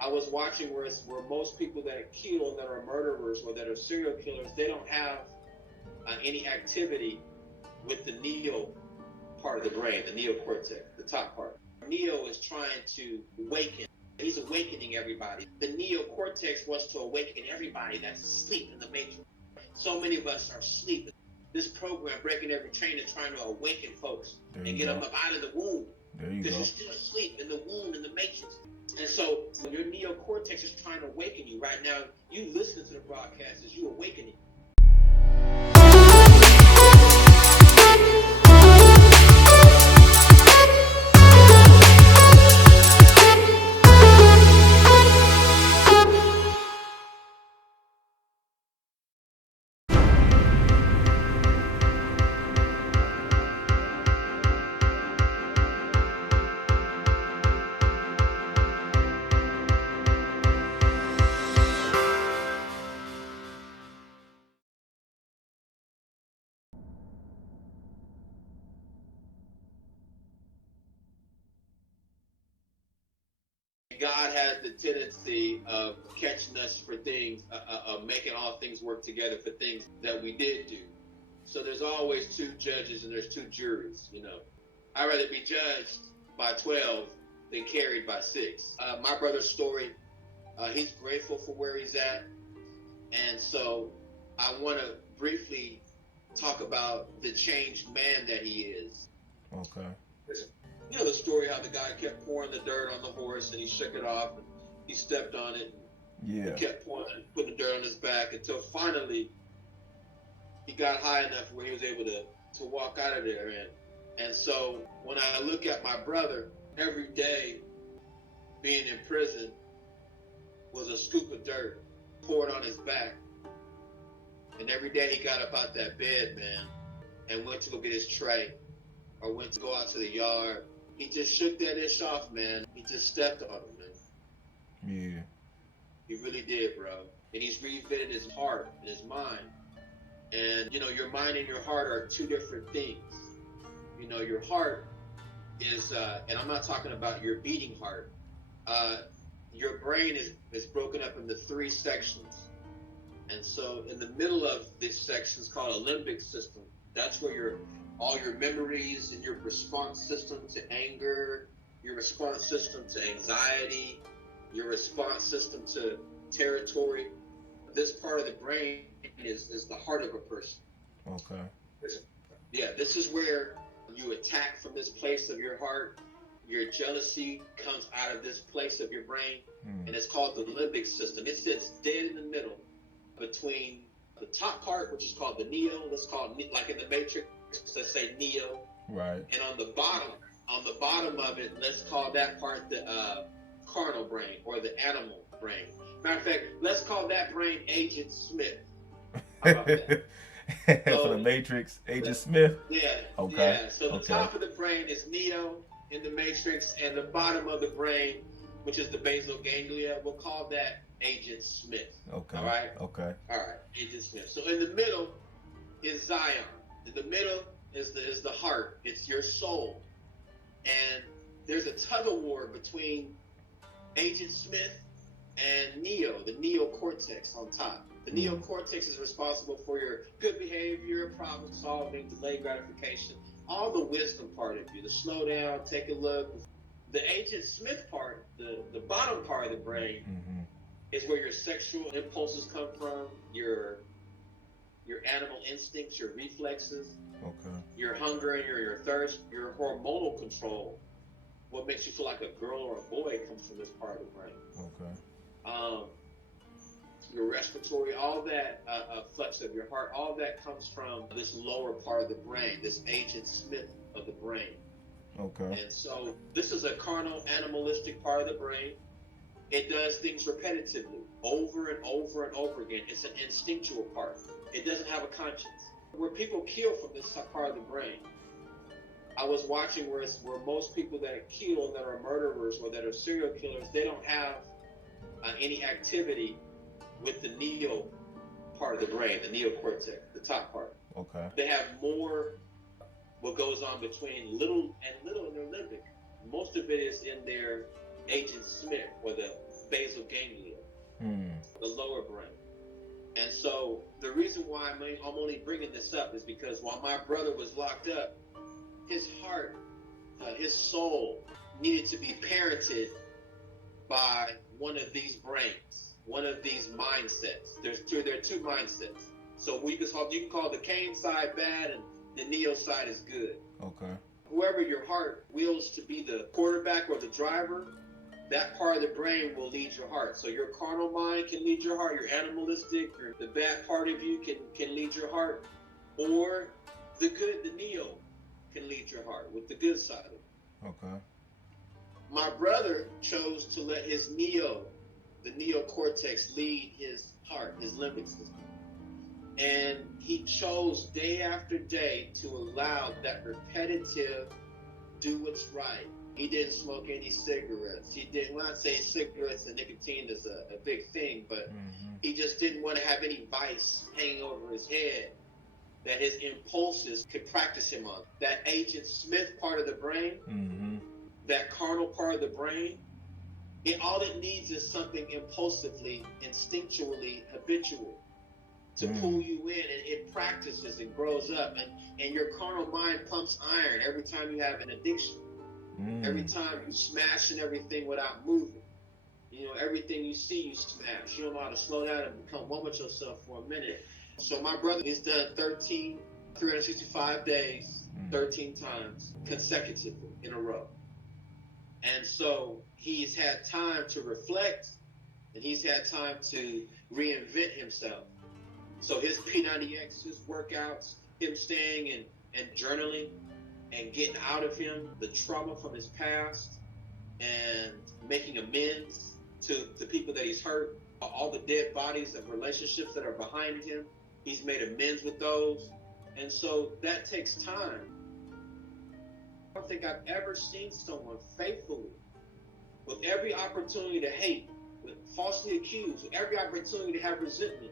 I was watching where most people that kill, that are murderers or that are serial killers, they don't have any activity with the neo part of the brain, the neocortex, the top part. Neo is trying to awaken. He's awakening everybody. The neocortex wants to awaken everybody that's asleep in the matrix. So many of us are asleep. This program, Breaking Every Chain, is trying to awaken folks and get them up out of the womb. Because you're still asleep in the womb, in the matrix. And so your neocortex is trying to awaken you right now. You listen to the broadcast as you awakening. God has the tendency of catching us for things, of making all things work together for things that we did do. So there's always two judges and there's two juries, you know. I'd rather be judged by 12 than carried by 6. My brother's story, he's grateful for where he's at. And so I want to briefly talk about the changed man that he is. Okay. You know the story how the guy kept pouring the dirt on the horse and he shook it off and he stepped on it. Yeah. He kept pouring, putting the dirt on his back until finally he got high enough where he was able to walk out of there. And so when I look at my brother, every day being in prison was a scoop of dirt poured on his back. And every day he got up out that bed, man, and went to go get his tray or went to go out to the yard. He just shook that ish off, man. He just stepped on it, man. Yeah. He really did, bro. And he's reinvented his heart and his mind. And, you know, your mind and your heart are two different things. You know, your heart is, and I'm not talking about your beating heart. Your brain is broken up into 3 sections. And so in the middle of this section is called a limbic system. That's where all your memories and your response system to anger, your response system to anxiety, your response system to territory. This part of the brain is the heart of a person. Okay. Yeah, this is where you attack from this place of your heart. Your jealousy comes out of this place of your brain, and it's called the limbic system. It sits dead in the middle between the top part, which is called the neo. Let's call it, like in the Matrix, let's say neo. Right. And on the bottom of it, let's call that part the carnal brain or the animal brain. Matter of fact, let's call that brain Agent Smith. How about that? For the Matrix, Agent Smith? Yeah. Okay. Yeah. So the top of the brain is neo in the Matrix, and the bottom of the brain, which is the basal ganglia, we'll call that Agent Smith. Okay. All right? Okay. All right, Agent Smith. So in the middle is Zion. In the middle is the heart. It's your soul. And there's a tug of war between Agent Smith and Neo, the neocortex on top. The neocortex is responsible for your good behavior, problem solving, delayed gratification, all the wisdom part of you, the slow down, take a look. The Agent Smith part, the bottom part of the brain, is where your sexual impulses come from, your animal instincts, your reflexes, your hunger and your thirst, your hormonal control. What makes you feel like a girl or a boy comes from this part of the brain. Your respiratory, all that flex of your heart, all that comes from this lower part of the brain, this Agent Smith of the brain. And so this is a carnal, animalistic part of the brain. It does things repetitively, over and over and over again. It's an instinctual part. It doesn't have a conscience. Where people kill from this part of the brain, I was watching where most people that kill, that are murderers or that are serial killers, they don't have any activity with the neo part of the brain, the neocortex, the top part. They have more what goes on between little in their limbic. Most of it is in their Agent Smith or the basal ganglia, the lower brain. And so the reason why I'm only bringing this up is because while my brother was locked up, his heart, his soul needed to be parented by one of these brains, one of these mindsets. There are two mindsets. So you can call the Cain side bad and the Neo side is good. Okay. Whoever your heart wills to be the quarterback or the driver, that part of the brain will lead your heart. So your carnal mind can lead your heart, your animalistic, or the bad part of you can lead your heart, or the Neo can lead your heart with the good side of it. Okay. My brother chose to let his the Neocortex, lead his heart, his limbic system. And he chose day after day to allow that repetitive, do what's right. He didn't smoke any cigarettes. He didn't, when I say cigarettes and nicotine is a big thing, but he just didn't want to have any vice hanging over his head that his impulses could practice him on. That Agent Smith part of the brain, that carnal part of the brain, all it needs is something impulsively, instinctually habitual to pull you in, and it practices and grows up, and your carnal mind pumps iron every time you have an addiction. Every time you smash and everything without moving. You know, everything you see, you smash. You don't know how to slow down and become one with yourself for a minute. So my brother has done 365 days, 13 times consecutively in a row. And so he's had time to reflect, and he's had time to reinvent himself. So his P90X, his workouts, him staying and journaling and getting out of him the trauma from his past and making amends to the people that he's hurt, all the dead bodies of relationships that are behind him. He's made amends with those. And so that takes time. I don't think I've ever seen someone faithfully, with every opportunity to hate, with falsely accused, with every opportunity to have resentment,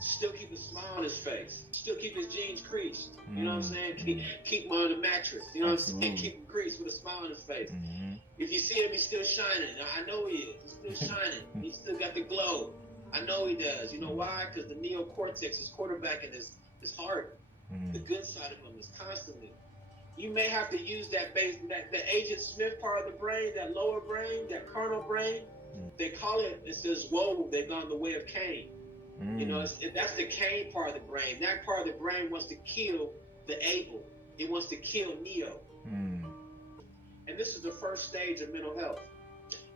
still keep a smile on his face, still keep his jeans creased. You know what I'm saying? Keep him on the mattress. You know what I'm saying? Keep him creased with a smile on his face. If you see him, he's still shining. I know he is. He's still shining. He's still got the glow. I know he does. You know why? Because the Neocortex is quarterbacking his heart. The good side of him is constantly. You may have to use that Agent Smith part of the brain, that lower brain, that carnal brain. They call it says, whoa, they've gone the way of Cain. You know, that's the Cain part of the brain. That part of the brain wants to kill the Abel. It wants to kill Neo. And this is the first stage of mental health.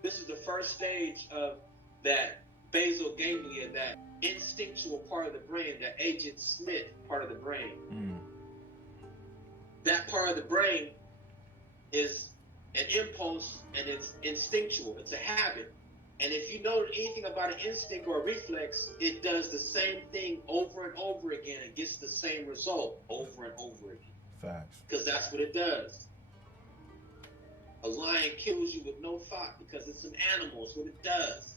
This is the first stage of that basal ganglia, that instinctual part of the brain, that Agent Smith part of the brain. That part of the brain is an impulse, and it's instinctual. It's a habit. And if you know anything about an instinct or a reflex, it does the same thing over and over again and gets the same result over and over again. Facts. Because that's what it does. A lion kills you with no thought because it's an animal. It's what it does.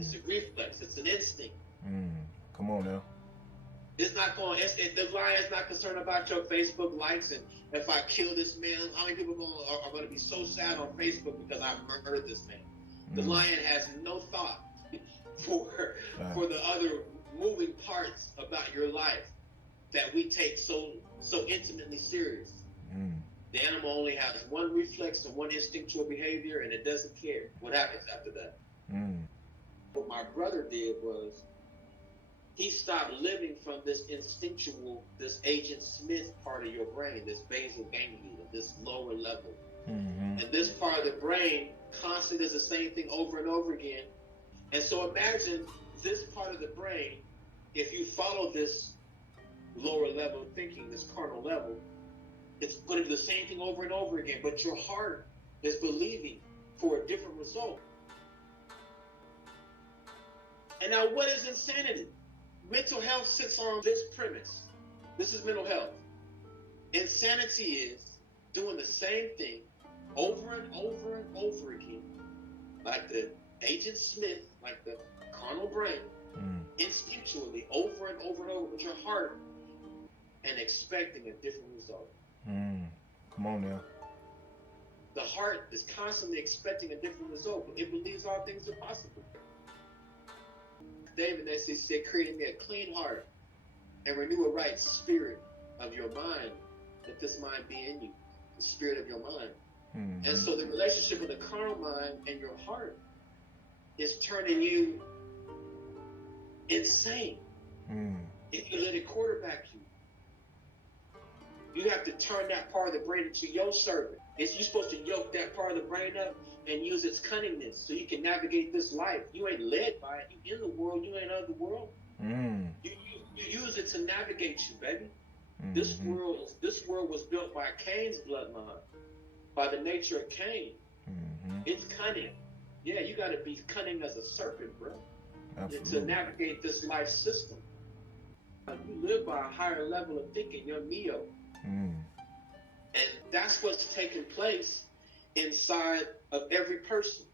It's a reflex. It's an instinct. Come on now. It's not going. The lion's not concerned about your Facebook likes, and if I kill this man, how many people are going to be so sad on Facebook because I murdered this man? The lion has no thought for the other moving parts about your life that we take so intimately serious. The animal only has one reflex and one instinctual behavior, and it doesn't care what happens after that. What my brother did was he stopped living from this instinctual, this Agent Smith part of your brain, this basal ganglia, this lower level. And this part of the brain constantly does the same thing over and over again. And so imagine this part of the brain, if you follow this lower level thinking, this carnal level, it's going to do the same thing over and over again, but your heart is believing for a different result. And now what is insanity? Mental health sits on this premise. This is mental health. Insanity is doing the same thing over and over and over again, like the Agent Smith, like the carnal brain, instinctually over and over and over with your heart, and expecting a different result. Come on now. The heart is constantly expecting a different result, but it believes all things are possible. David, as he said, create me a clean heart and renew a right spirit of your mind. Let this mind be in you, the spirit of your mind. Mm-hmm. And so the relationship with the carnal mind and your heart is turning you insane. If you let it quarterback you. You have to turn that part of the brain into your servant. You're supposed to yoke that part of the brain up and use its cunningness so you can navigate this life. You ain't led by it. You in the world. You ain't of the world. You use it to navigate you, baby. This world was built by Cain's bloodline, by the nature of Cain. It's cunning. Yeah, you got to be cunning as a serpent, bro. Absolutely. To navigate this life system. You live by a higher level of thinking. You're Neo. And that's what's taking place inside of every person.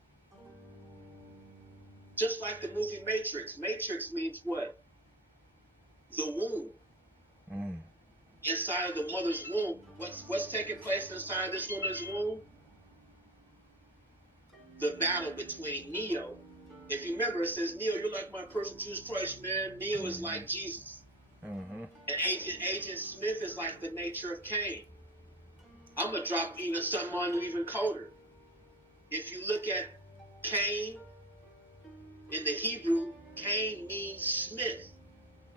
Just like the movie Matrix. Matrix means what? The womb. Inside of the mother's womb. What's taking place inside this woman's womb? The battle between Neo. If you remember, it says, Neo, you're like my personal Jesus Christ, man. Neo is like Jesus. And Agent Smith is like the nature of Cain. I'm going to drop even something on you even colder. If you look at Cain, in the Hebrew, Cain means Smith.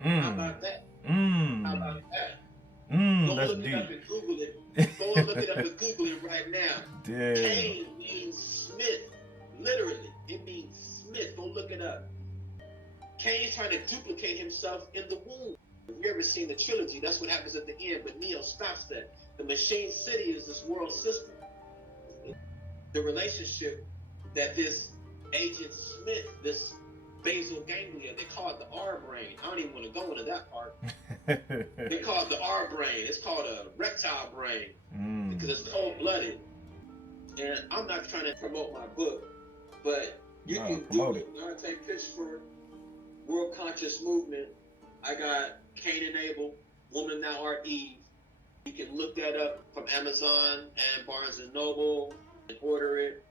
How about that? How about that? Go That's look deep. it up and Google it. Go and look it up and Google it right now. Damn. Cain means Smith. Literally, it means Smith. Go look it up. Cain's trying to duplicate himself in the womb. If you ever seen the trilogy, that's what happens at the end, but Neo stops that. The machine city is this world system. The relationship that this Agent Smith, this basal ganglia, they call it the R brain. I don't even want to go into that part. They call it the R brain. It's called a reptile brain because it's cold-blooded. And I'm not trying to promote my book, but you can do it. I take pictures for World Conscious Movement. I got Cain and Abel, Woman Thou Art Eve. You can look that up from Amazon and Barnes & Noble and order it.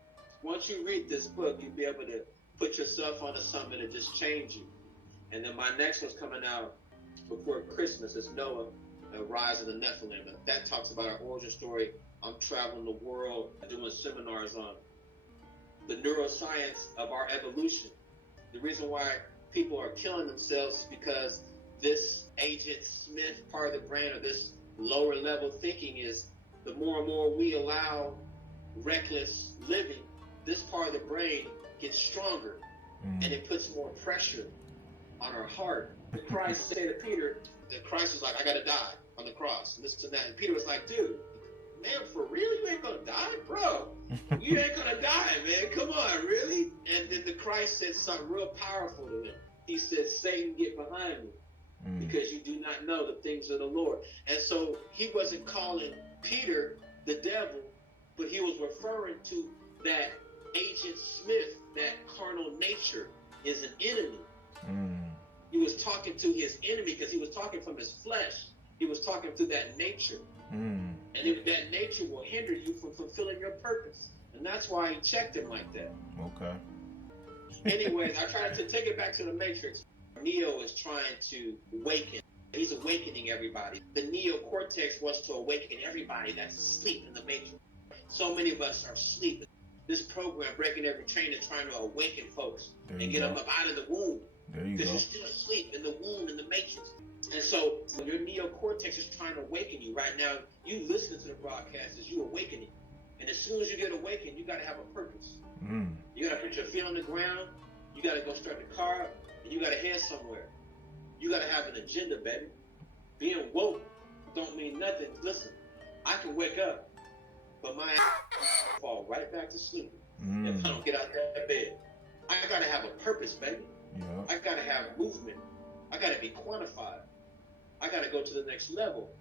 Once you read this book, you'll be able to put yourself onto something that just change you. And then my next one's coming out before Christmas. It's Noah, the Rise of the Nephilim. And that talks about our origin story. I'm traveling the world doing seminars on the neuroscience of our evolution. The reason why people are killing themselves is because this Agent Smith part of the brain, or this lower level thinking, is the more and more we allow reckless living, this part of the brain gets stronger and it puts more pressure on our heart. Christ said to Peter, that Christ was like, I gotta die on the cross, and this and that. And Peter was like, dude, man, for real? You ain't gonna die? Bro, you ain't gonna die, man. Come on, really? And then the Christ said something real powerful to him. He said, Satan, get behind me, because you do not know the things of the Lord. And so he wasn't calling Peter the devil, but he was referring to that Agent Smith, that carnal nature is an enemy. He was talking to his enemy because he was talking from his flesh. He was talking to that nature. And if that nature will hinder you from fulfilling your purpose. And that's why he checked him like that. Okay. Anyways, I tried to take it back to the Matrix. Neo is trying to awaken. He's awakening everybody. The Neocortex wants to awaken everybody that's asleep in the Matrix. So many of us are asleep. This program, Breaking Every Chain, is trying to awaken folks and get them up out of the womb. Because you're still asleep in the womb, in the Matrix. And so when your Neocortex is trying to awaken you right now, you listen to the broadcast as you awakening. And as soon as you get awakened, you got to have a purpose. You got to put your feet on the ground. You got to go start the car, and you got to head somewhere. You got to have an agenda, baby. Being woke don't mean nothing. Listen, I can wake up, but my ass fall right back to sleep if I don't get out of that bed. I got to have a purpose, baby. I got to have movement. I got to be quantified. I got to go to the next level.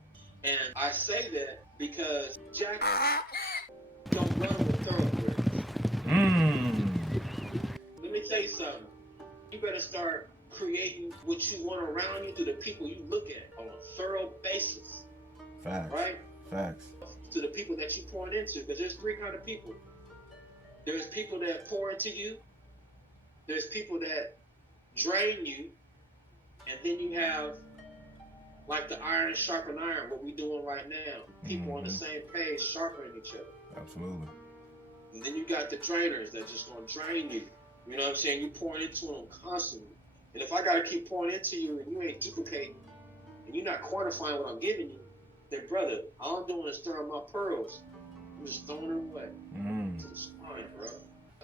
And I say that because Jack don't run with thoroughbred. Let me tell you something. You better start creating what you want around you through the people you look at on a thorough basis. Facts. Right? Facts. To the people that you pour into. Because there's three kinds of people. There's people that pour into you. There's people that drain you, and then you have like the iron sharpen iron, what we doing right now. People on the same page sharpening each other. Absolutely. And then you got the drainers that just gonna drain you. You know what I'm saying? You pouring into them constantly. And if I gotta keep pouring into you and you ain't duplicating and you're not quantifying what I'm giving you, then brother, all I'm doing is throwing my pearls. I'm just throwing them away to the spine, bro.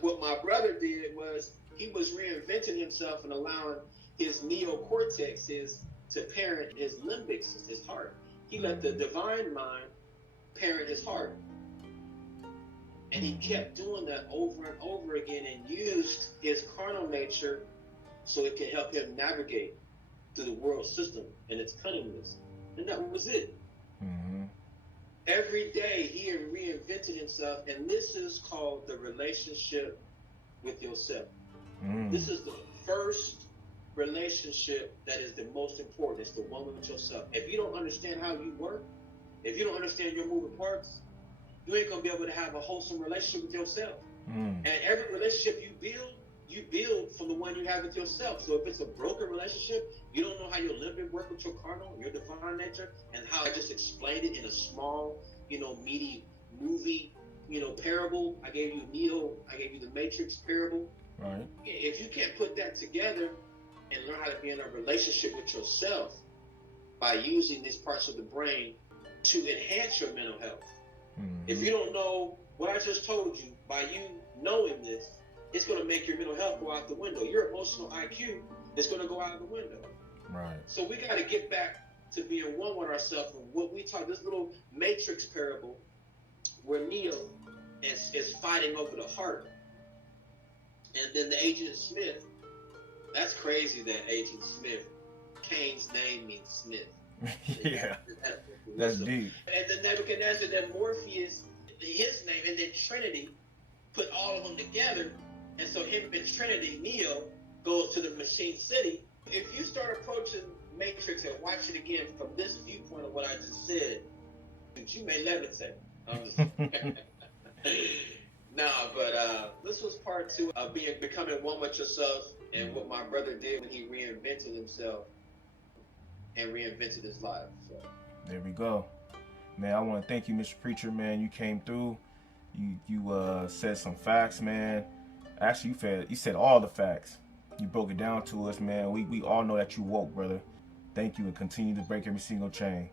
What my brother did was he was reinventing himself and allowing his neocortex to parent his limbic, his heart. He let the divine mind parent his heart. And he kept doing that over and over again and used his carnal nature so it could help him navigate through the world system and its cunningness. And that was it. Every day he had reinvented himself, and this is called the relationship with yourself. This is the first relationship that is the most important. It's the one with yourself. If you don't understand how you work, if you don't understand your moving parts, you ain't gonna be able to have a wholesome relationship with yourself. And every relationship you build from the one you have with yourself. So if it's a broken relationship, you don't know how your limbic work with your carnal, your divine nature, and how I just explained it in a small, meaty movie, parable. I gave you Neo, I gave you the Matrix parable. Right. If you can't put that together and learn how to be in a relationship with yourself by using these parts of the brain to enhance your mental health. If you don't know what I just told you, by you knowing this, it's going to make your mental health go out the window. Your emotional IQ is going to go out the window. Right. So we got to get back to being one with ourselves. And what we talk, this little Matrix parable where Neo is fighting over the heart. And then the Agent Smith, that's crazy that Agent Smith, Cain's name means Smith. Yeah. That's deep. And then Nebuchadnezzar, that Morpheus, his name, and then Trinity put all of them together. And so him and Trinity, Neo, goes to the machine city. If you start approaching Matrix and watch it again from this viewpoint of what I just said, you may levitate. I'm just but this was part 2 of becoming one with yourself and what my brother did when he reinvented himself and reinvented his life. So. There we go. Man, I want to thank you, Mr. Preacher, man. You came through. You said some facts, man. Actually, you said all the facts. You broke it down to us, man. We all know that you woke, brother. Thank you, and continue to break every single chain.